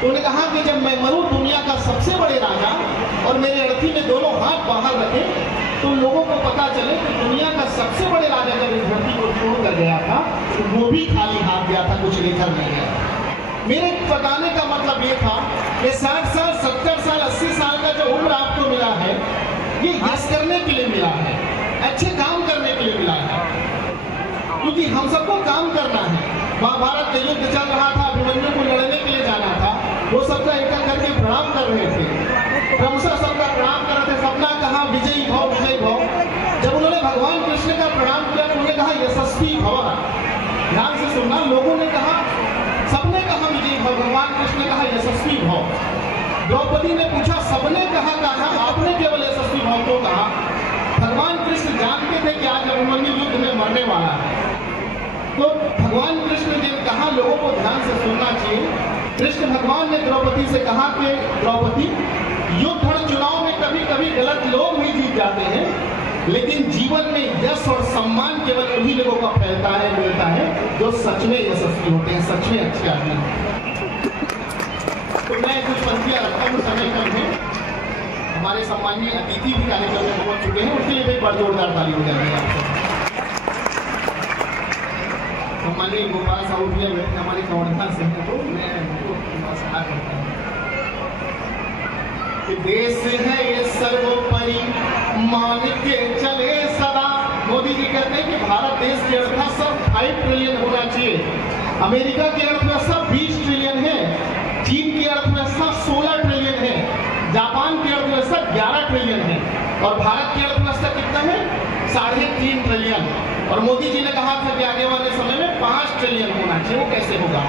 उन्होंने कहा कि जब मैं मरूं दुनिया का सबसे बड़े राजा और मेरे अर्थी में दोनों हाथ बाहर रखे तो लोगों को पता चले कि दुनिया का सबसे बड़े राजा जब इस धरती को छोड़ कर गया था तो वो भी खाली हाथ गया था, कुछ लेकर नहीं गया। मेरे बताने का मतलब ये था कि 60 साल 70 साल 80 साल का जो उम्र आपको मिला है ये यश करने के लिए मिला है, अच्छे काम करने के लिए मिला है, क्योंकि हम सबको काम करना है। महाभारत का युद्ध चल रहा था, अभिमन्यु को लड़ने के लिए जाना था, वो सबका एक करके प्रणाम कर रहे थे, क्रमशः सबका प्रणाम कर रहे थे, सबने कहा विजयी भव विजयी भव। जब उन्होंने भगवान कृष्ण का प्रणाम किया तो उन्होंने कहा यशस्वी भव। ध्यान से सुनना, लोगों ने कहा, सबने कहा विजयी भव, भगवान कृष्ण ने कहा यशस्वी भव। द्रौपदी ने पूछा, सबने कहा आपने केवल यशस्वी भव को कहा। भगवान कृष्ण जानते थे कि आज अभिमन्यु युद्ध में मरने वाला है, तो भगवान कृष्ण ने कहा, लोगों को ध्यान से सुनना चाहिए। कृष्ण भगवान ने द्रौपदी से कहा कि द्रौपदी, युद्ध और चुनाव में कभी कभी गलत लोग भी जीत जाते हैं, लेकिन जीवन में यश और सम्मान केवल उन्हीं लोगों का फैलता है, मिलता है जो सच में यशस्वी होते हैं, सच में अच्छे आदमी होते हैं। तो मैं कुछ पंक्तियां रखता हूँ, समय कम है। हमारे सम्मानीय अतिथि भी कार्यक्रम में पहुंच चुके हैं, उसके लिए भी बड़ा जोरदार ताली हो जाएगी आपसे। सम्मानीय गोपाल साहू जी बैठे हमारी कवर्धा से हैं, तो मैं उनको नमस्कार करता हूँ। देश है ये सर्वोपरि मान के चले सदा। मोदी जी कहते हैं कि भारत देश की अर्थव्यवस्था 5 ट्रिलियन होना चाहिए, अमेरिका की अर्थव्यवस्था 20 ट्रिलियन है, चीन की अर्थव्यवस्था 16 ट्रिलियन है, जापान की अर्थव्यवस्था 11 ट्रिलियन है और भारत की अर्थव्यवस्था कितना है? 3.5 ट्रिलियन। और मोदी जी ने कहा था कि आने वाले समय में 5 ट्रिलियन होना चाहिए। वो कैसे होगा?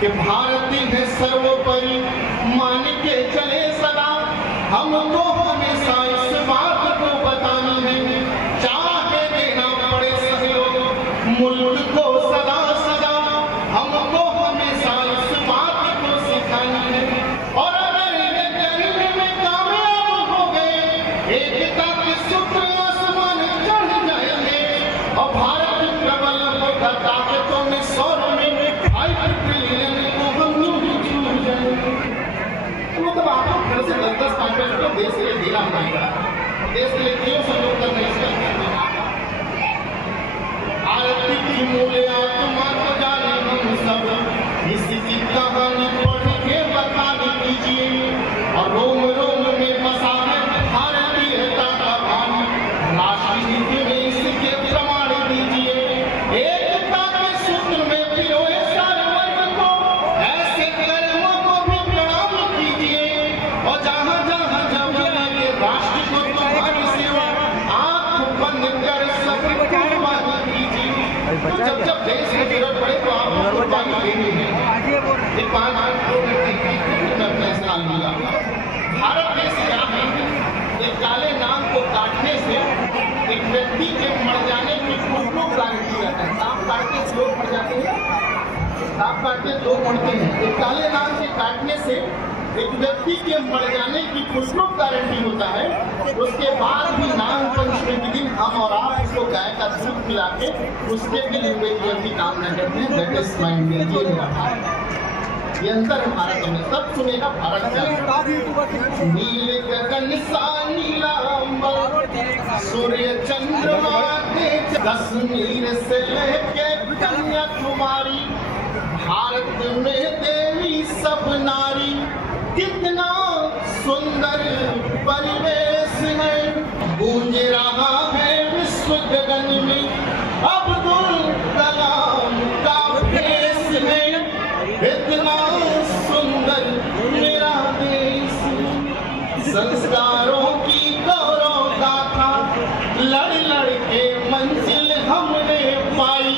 कि भारत है सर्वोपरि मान के चले सदा, हमको हमेशा इस बात को बतानी है, चाहे देना पड़े सहयोग मुल्क को सदा सदा, हमको हमेशा इस बात को सिखानी है। और अगर ये करने में कामयाब हो गए, एकता के सूत्र आसमान चढ़ जाएंगे और भारत प्रबल होगा ताकतों में 100 में 5 ट्रिलियन को हम लोग छू जाएंगे। मतलब आपको घर से 10-10 5-5 रुपये देश के लिए देना पड़ेगा, देश के लिए क्यों सहयोग करना है इसका। आरती की मूल्य आत्मा को जाने हम सब, इसी की कहानी पढ़ के बतानी कीजिए। और रोम रोम में बसा है भारतीयता का भान, राष्ट्रीय नीति में इसके प्रमाण दीजिए। एकता के सूत्र में पिरोए सारे वर्ग को, ऐसे कर्मों को भी प्रणाम कीजिए। और जहाँ जहाँ जब के राष्ट्र को तुम्हारी सेवा आंख बंद कर सब कुर्बानी कीजिए। तो जब जब देश की जरूरत पड़े तो आपको कुर्बानी देनी है। ये 5 फैसला लिया। भारत देश क्या है? एक काले नाग को काटने से एक व्यक्ति के मर जाने की फोटो गारंटी रहता है। सांप काटने से लोग मर जाते हैं, सांप काटने से लोग मरते हैं। एक काले नाग के काटने से एक व्यक्ति के मर जाने की खुशबू गारंटी होता है। उसके बाद भी नाग पंचमी के दिन हम और आप उसको गाय का दूध पिला के उसके भी लिंगेश्वर की कामना करते हैं। That is my India. ये मेरा भारत, ये अंतर है भारत में। सब सुनेगा भारत का। नीले गगन सा नीला अंबर, सूर्य चंद्रमा कश्मीर से लेके कन्याकुमारी, भारत में देवी सब नारी, कितना सुंदर परिवेश है। गूंज रहा है विश्व गगन में अब्दुल कलाम का भेष है, इतना सुंदर मेरा देश। संस्कारों की गौरव गाथा लड़ लड़ के मंजिल हमने पाई,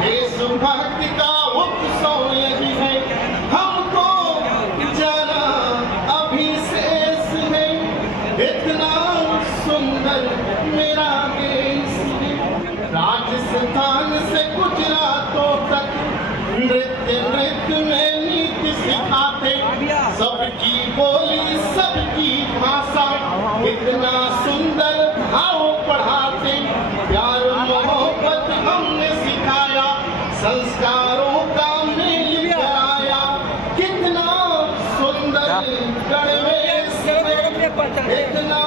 देशभक्ति का उत्सव यही है, हमको जाना अभिशेष है, इतना सुंदर मेरा देश है। राजस्थान से गुजरातों तक नृत्य नृत्य में नीति सिखाते, सबकी बोली सबकी भाषा, इतना सुंदर भाव पढ़ाते, प्यार मोहब्बत हमने सिखाया, संस्कारों का मेल कराया, कितना गणवेश में इतना